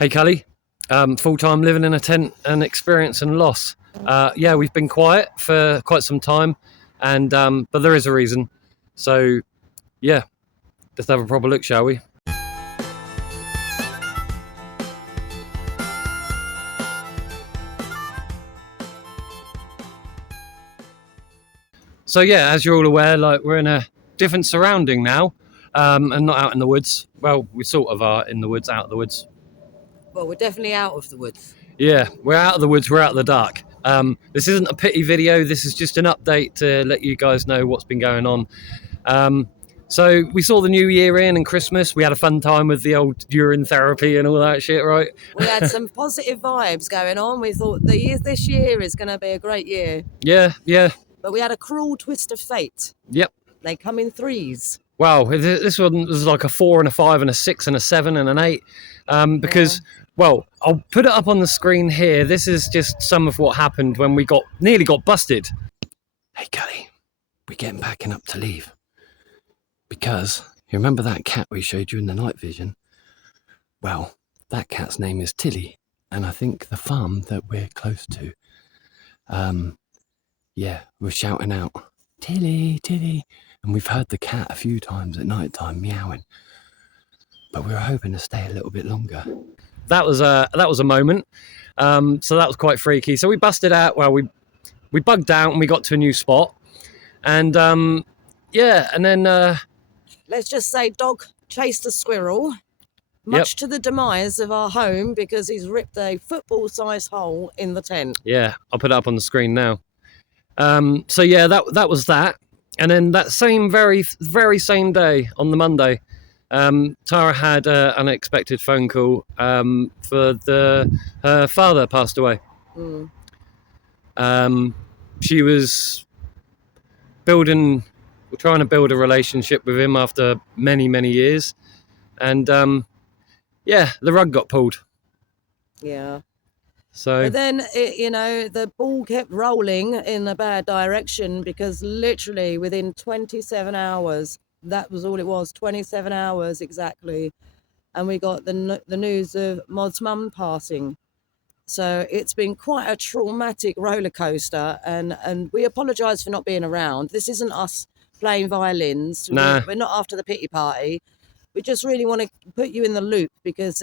Hey, Cully. Full-time living in a tent and experience and loss. Yeah, we've been quiet for quite some time, and but there is a reason. So, yeah, let's have a proper look, shall we? So yeah, as you're all aware, like we're in a different surrounding now, and not out in the woods. Well, we sort of are in the woods, out of the woods. Well, we're definitely out of the woods. Yeah, we're out of the woods, we're out of the dark. This isn't a pity video, this is just an update to let you guys know what's been going on. So we saw the new year in and Christmas. We had a fun time with the old urine therapy and all that shit, right? We had some positive vibes going on. We thought this year is going to be a great year. Yeah. But we had a cruel twist of fate. Yep. They come in threes. Wow, this one was like a 4 and a 5 and a 6 and a 7 and an 8. Because, well, I'll put it up on the screen here. This is just some of what happened when we nearly got busted. Hey, Cully, we're getting packing up to leave. Because, you remember that cat we showed you in the night vision? Well, that cat's name is Tilly. And I think the farm that we're close to, yeah, we're shouting out, Tilly, Tilly. And we've heard the cat a few times at night time meowing. But we were hoping to stay a little bit longer. That was a moment. So that was quite freaky. So we busted out. Well, we bugged out and we got to a new spot. And yeah, and then let's just say dog chased a squirrel, much to the demise of our home because he's ripped a football-sized hole in the tent. Yeah, I'll put it up on the screen now. So yeah, that was that. And then that very same day on the Monday, Tara had an unexpected phone call for her father passed away. She was trying to build a relationship with him after many years, and yeah, the rug got pulled. Yeah. So but then the ball kept rolling in a bad direction because literally within 27 hours, that was all it was, 27 hours exactly, and we got the news of Mod's mum passing. So it's been quite a traumatic roller coaster, and we apologise for not being around. This isn't us playing violins. Nah. We're not after the pity party. We just really want to put you in the loop because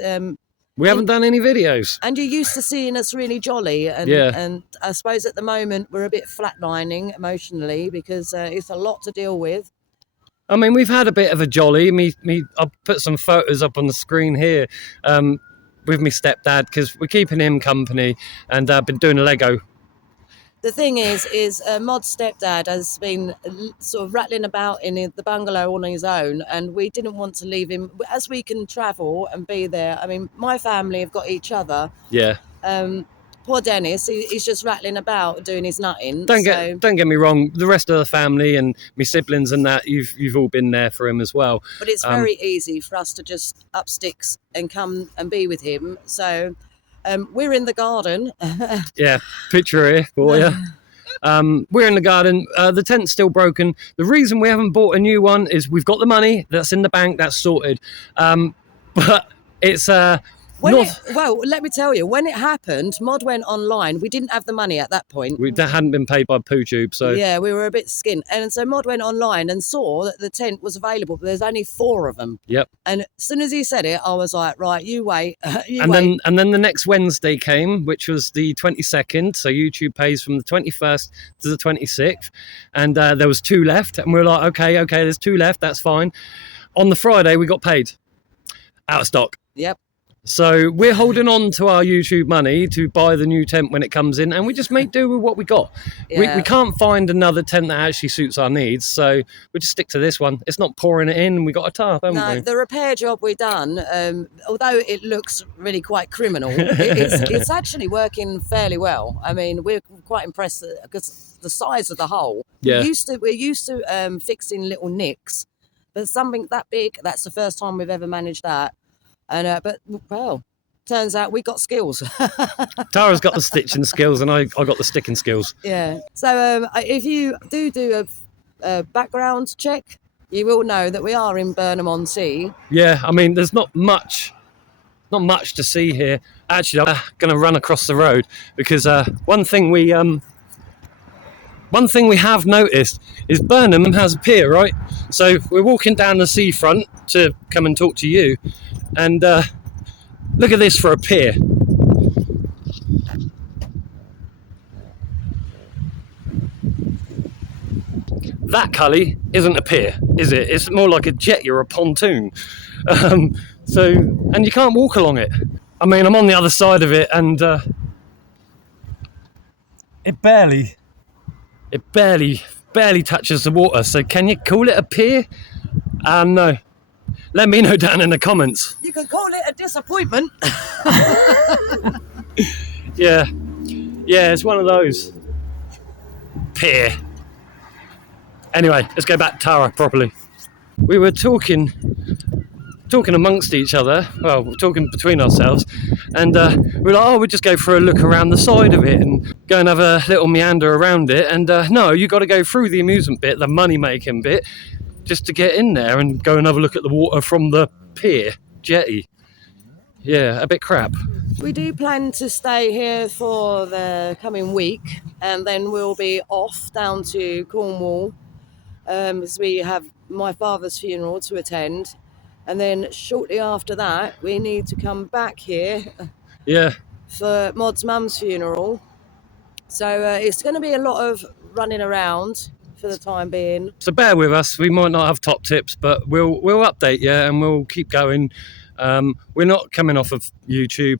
we haven't done any videos. And you're used to seeing us really jolly. And I suppose at the moment we're a bit flatlining emotionally because it's a lot to deal with. I mean, we've had a bit of a jolly. I'll put some photos up on the screen here with my stepdad because we're keeping him company and I've been doing a Lego. The thing is Mod's stepdad has been sort of rattling about in the bungalow on his own, and we didn't want to leave him. As we can travel and be there, I mean, my family have got each other. Yeah. Poor Denis, he's just rattling about doing his nutting. Don't get me wrong. The rest of the family and my siblings and that, you've all been there for him as well. But it's very easy for us to just up sticks and come and be with him. So. We're in the garden. Yeah, picture here for you. We're in the garden. The tent's still broken. The reason we haven't bought a new one is we've got the money. That's in the bank. That's sorted. But it's... well, let me tell you, when it happened, Mod went online. We didn't have the money at that point. That hadn't been paid by Poo Tube, so... Yeah, we were a bit skint. And so Mod went online and saw that the tent was available, but there's only 4 of them. Yep. And as soon as he said it, I was like, right, you wait. And then the next Wednesday came, which was the 22nd, so YouTube pays from the 21st to the 26th. And there was 2 left, and we were like, okay, there's 2 left, that's fine. On the Friday, we got paid. Out of stock. Yep. So we're holding on to our YouTube money to buy the new tent when it comes in, and we just make do with what we got. Yeah. We can't find another tent that actually suits our needs, so we just stick to this one. It's not pouring it in, we got a tarp, haven't we? The repair job we done, although it looks really quite criminal, it's actually working fairly well. I mean, we're quite impressed because the size of the hole. Yeah. We're used to fixing little nicks, but something that big, that's the first time we've ever managed that. And but well, turns out we got skills. Tara's got the stitching skills and I got the sticking skills. Yeah. So if you do a background check, you will know that we are in Burnham on Sea. Yeah, I mean, there's not much not much to see here. Actually, I'm going to run across the road because one thing we have noticed is Burnham has a pier, right? So we're walking down the seafront to come and talk to you, and look at this for a pier. That, Cully, isn't a pier, is it? It's more like a jetty or a pontoon. And you can't walk along it. I mean, I'm on the other side of it, and it barely touches the water. So can you call it a pier? No. Let me know down in the comments. You can call it a disappointment. Yeah, it's one of those. Pier. Anyway, let's go back to Tara properly. We were talking amongst each other, well, we're talking between ourselves, and we're like, oh, we'll just go for a look around the side of it and go and have a little meander around it. And no, you got to go through the amusement bit, the money-making bit, just to get in there and go and have a look at the water from the pier, jetty. Yeah, a bit crap. We do plan to stay here for the coming week, and then we'll be off down to Cornwall, as we have my father's funeral to attend, and then shortly after that we need to come back here for Mod's mum's funeral. So it's going to be a lot of running around for the time being. So bear with us, we might not have top tips, but we'll update you and we'll keep going. We're not coming off of YouTube.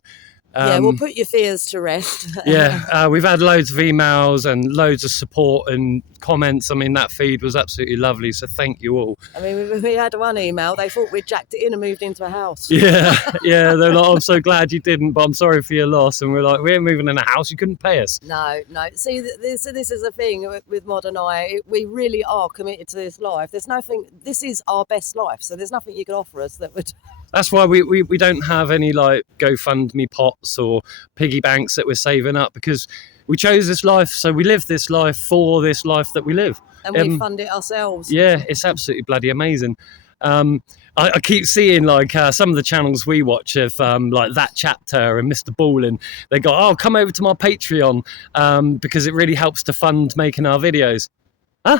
We'll put your fears to rest. We've had loads of emails and loads of support and comments. I mean, that feed was absolutely lovely, so thank you all. I mean, we had one email, they thought we'd jacked it in and moved into a house. Yeah, they're like, I'm so glad you didn't, but I'm sorry for your loss. And we're like, we're moving in a house, you couldn't pay us. No. See, this is the thing with Mod and I. We really are committed to this life. There's nothing, this is our best life, so there's nothing you could offer us that would... That's why we don't have any like GoFundMe pots or piggy banks that we're saving up, because we chose this life, so we live this life for this life that we live. And we fund it ourselves. Yeah, it's absolutely bloody amazing. I keep seeing like some of the channels we watch of like That Chapter and Mr. Ball, and they go, oh, come over to my Patreon because it really helps to fund making our videos. Huh?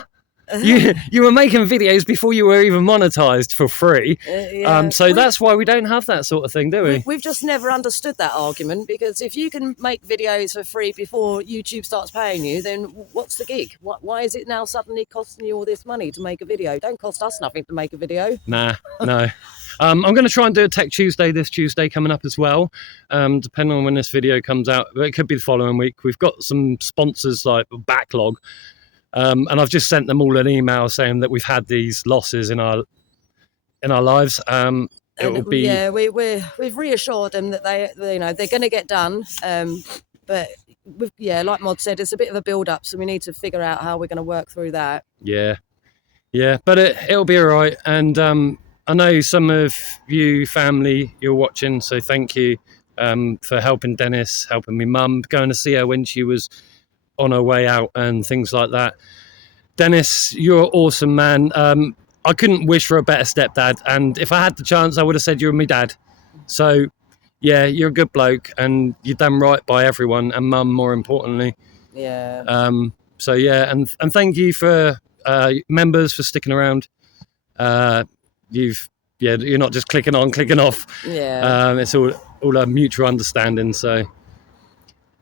You were making videos before you were even monetized for free. So that's why we don't have that sort of thing, do we? We've just never understood that argument, because if you can make videos for free before YouTube starts paying you, then what's the gig? Why is it now suddenly costing you all this money to make a video? Don't cost us nothing to make a video. No. I'm going to try and do a Tech Tuesday this Tuesday coming up as well, depending on when this video comes out. It could be the following week. We've got some sponsors like backlog. And I've just sent them all an email saying that we've had these losses in our lives. It will be we've reassured them that they're going to get done. But like Mod said, it's a bit of a build up, so we need to figure out how we're going to work through that. Yeah, but it'll be all right. And I know some of you family you're watching, so thank you for helping Denis, helping me mum, going to see her when she was on her way out and things like that. Denis, you're awesome, man. I couldn't wish for a better stepdad, and if I had the chance I would have said you were my dad. So yeah, you're a good bloke and you've done right by everyone, and mum more importantly. And thank you for members for sticking around. You're not just clicking on, clicking off. It's all a mutual understanding. So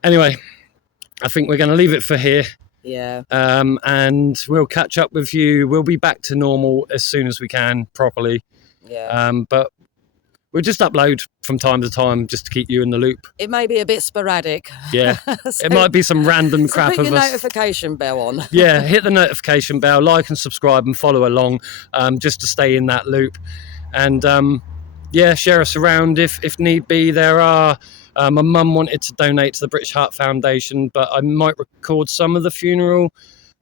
anyway, I think we're going to leave it for here. And we'll catch up with you. We'll be back to normal as soon as we can, properly. But we'll just upload from time to time just to keep you in the loop. It may be a bit sporadic. So it might be some random crap put of your us. notification bell on. Hit the notification bell, like and subscribe and follow along, just to stay in that loop. And share us around if need be. There are my mum wanted to donate to the British Heart Foundation, but I might record some of the funeral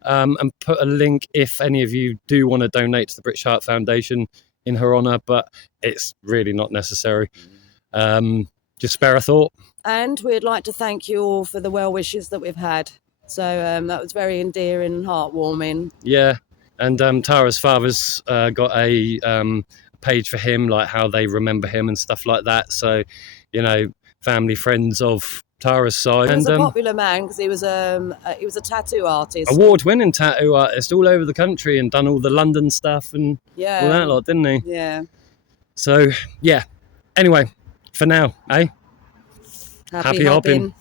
and put a link if any of you do want to donate to the British Heart Foundation in her honour, but it's really not necessary. Just spare a thought. And we'd like to thank you all for the well wishes that we've had. So that was very endearing and heartwarming. And Tara's father's got a page for him, like how they remember him and stuff like that. So, you know, family, friends of Tara's side. He was And a popular man because he was a tattoo artist. award-winning tattoo artist all over the country, and done all the London stuff and all that lot, didn't he? Yeah. So, yeah. Anyway, for now, eh? Happy hopping.